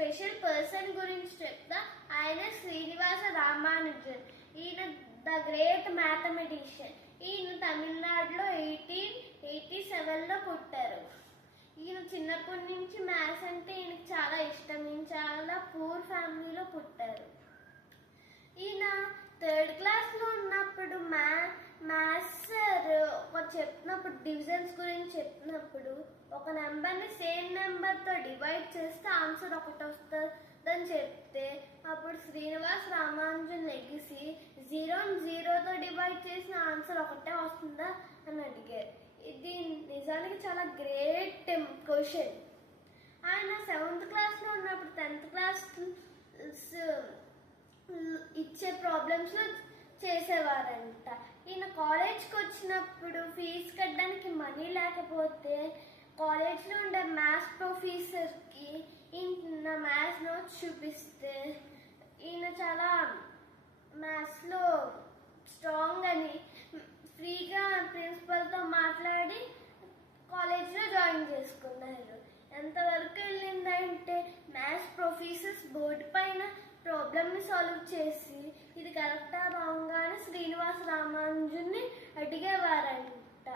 Special person గురించి చెప్తా. ఆయన శ్రీనివాస రామానుజన్. ఈయన ద గ్రేట్ మ్యాథమెటిషియన్. ఈయన తమిళనాడులో 1887లో పుట్టారు. ఈయన చిన్నప్పటి నుంచి మ్యాథ్స్ అంటే ఈయనకి చాలా ఇష్టం. ఈయన చాలా పూర్ ఫ్యామిలీలో పుట్టారు. ఈయన 3rd క్లాస్లో ఉన్నప్పుడు మ్యాథ్స్ చెప్పినప్పుడు డివిజన్స్ గురించి చెప్పినప్పుడు ఒక నెంబర్ని సేమ్ నెంబర్తో డివైడ్ చేస్తే ఆన్సర్ ఒకటి వస్తుందని చెప్తే అప్పుడు శ్రీనివాస్ రామానుజన్ ఎగిసి 0ని 0తో డివైడ్ చేసిన ఆన్సర్ ఒకటే వస్తుందా అని అడిగారు. ఇది నిజానికి చాలా గ్రేట్ క్వశ్చన్. ఆయన 7th క్లాస్లో ఉన్నప్పుడు 10th క్లాస్ ఇచ్చే ప్రాబ్లమ్స్లో చేసేవారంట. ఈయన కాలేజ్కి వచ్చినప్పుడు ఫీజు కట్టడానికి మనీ లేకపోతే కాలేజ్లో ఉండే మ్యాథ్స్ ప్రొఫెసర్కి ఈయన మ్యాథ్స్ నోట్స్ చూపిస్తే ఈయన చాలా మ్యాథ్స్లో స్ట్రాంగ్ అని ఫ్రీగా ప్రిన్సిపల్తో మాట్లాడి కాలేజ్లో జాయిన్ చేసుకున్నారు. ఎంతవరకు వెళ్ళిందంటే మ్యాథ్స్ ప్రొఫెసర్స్ బోర్డు పైన ప్రాబ్లమ్ని సాల్వ్ చేసి ఇది కరెక్టా రాంగా అని శ్రీనివాస రామానుజన్ని అడిగేవారంట.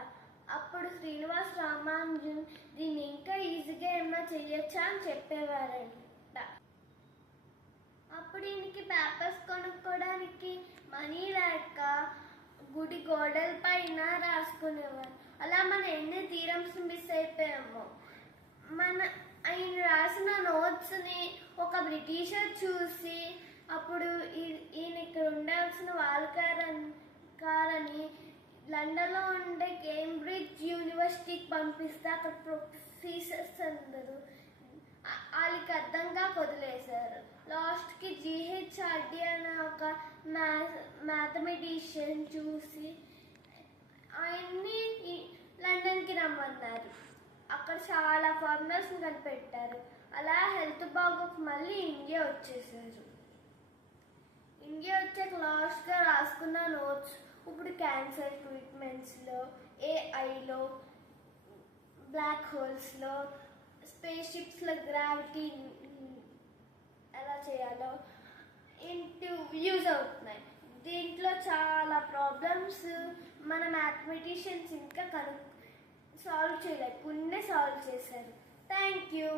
అప్పుడు శ్రీనివాస రామానుజన్ దీన్ని ఇంకా ఈజీగా ఏమన్నా చెయ్యొచ్చా అని చెప్పేవారంట. అప్పుడు ఈయనకి పేపర్స్ కొనుక్కోవడానికి మనీ లేక గుడి గోడల పైన రాసుకునేవారు. అలా మన ఎన్ని థీరమ్స్ మిస్ అయిపోయామో. ఆయన రాసిన నోట్స్ని ఒక బ్రిటిషర్ చూసి అప్పుడు ఈయన ఇక్కడ ఉండాల్సిన వాళ్ళకారని లండన్లో ఉండే కేంబ్రిడ్జ్ యూనివర్సిటీకి పంపిస్తే అక్కడ ప్రొఫెసర్స్ అందరూ వాళ్ళకి అర్థంగా వదిలేశారు. లాస్ట్కి జిహెచ్ఆర్డి అనే ఒక మ్యాథమెటిషియన్ చూసి ఆయన్ని లండన్కి రమ్మన్నారు. అక్కడ చాలా ఫార్ములాస్ని కనిపెట్టారు. అలా హెల్త్ బాగోక మళ్ళీ ఇండియా వచ్చేసారు. ఇండియా వచ్చాక లాస్ట్గా రాసుకున్న నోట్స్ ఇప్పుడు క్యాన్సర్ ట్రీట్మెంట్స్లో, ఏఐలో, బ్లాక్ హోల్స్లో, స్పేస్ షిప్స్లో గ్రావిటీ ఎలా చేయాలో యూజ్ అవుతున్నాయి. దీంట్లో చాలా ప్రాబ్లమ్స్ మన మ్యాథమెటిషియన్స్ ఇంకా సాల్వ్ చేయలేదు, కొన్నే సాల్వ్ చేశారు. Thank you.